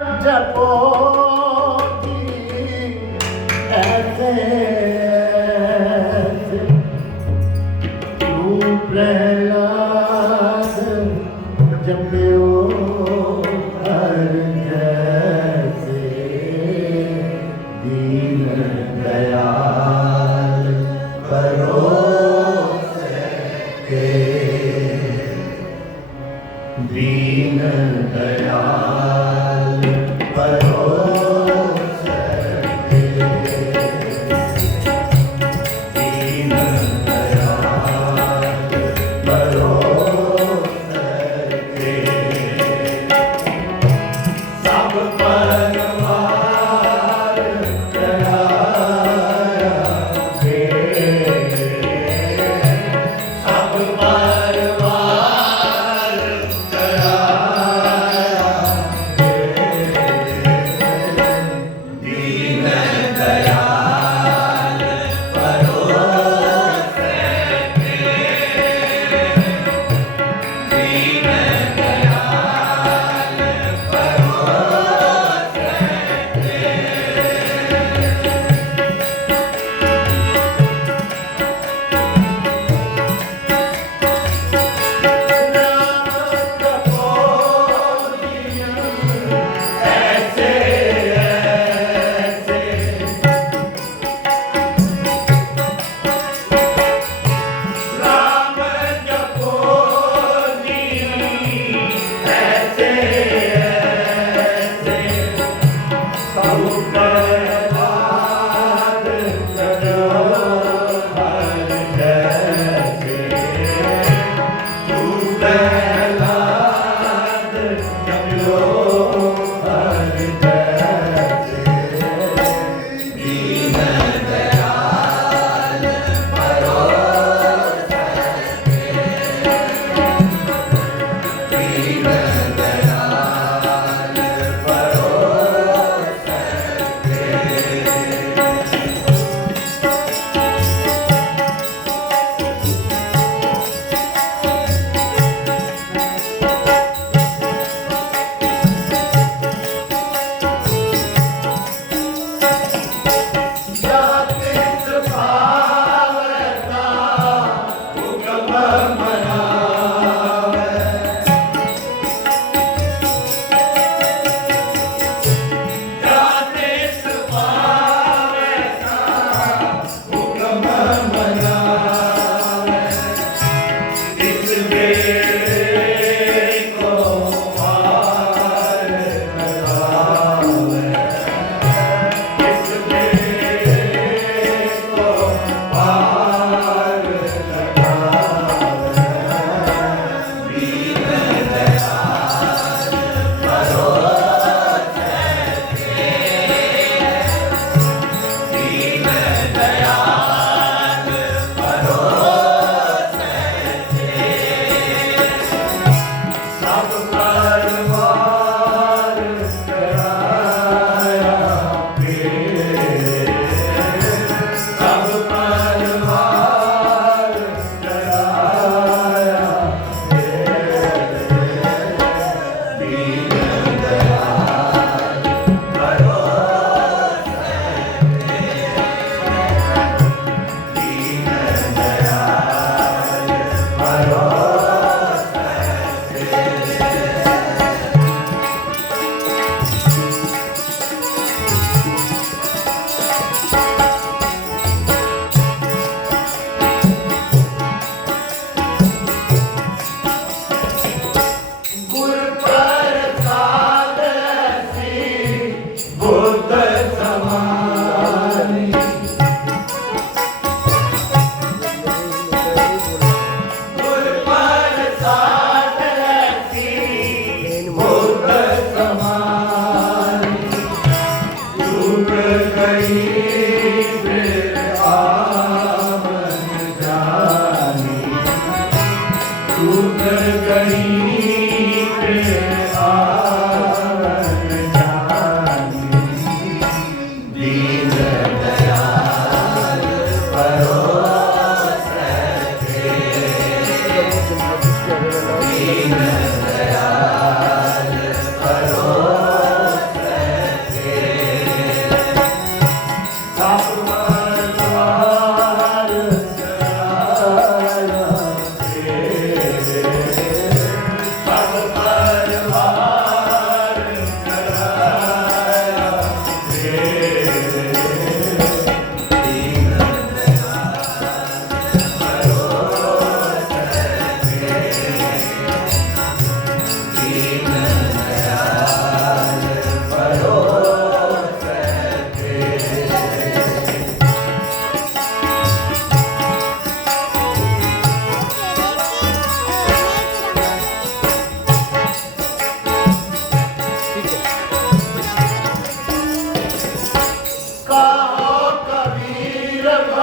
Deadpool. Bhagavan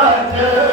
Father.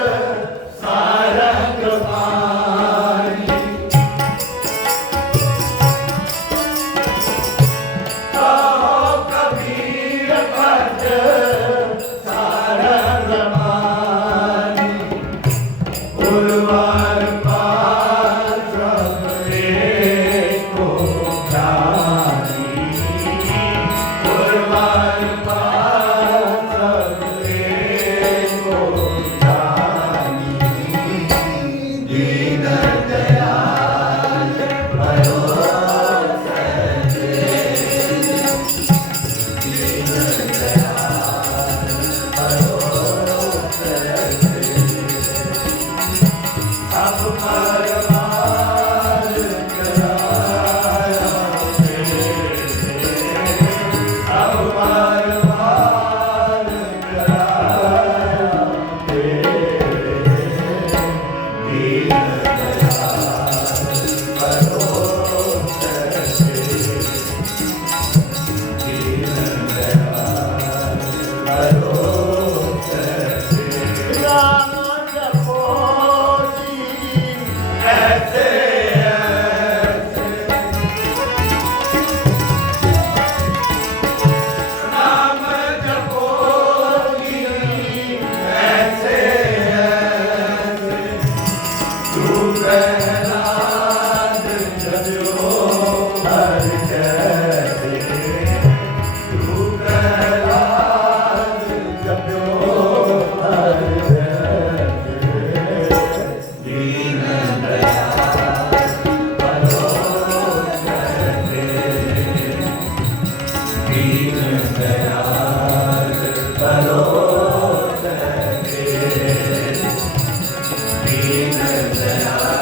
Amen.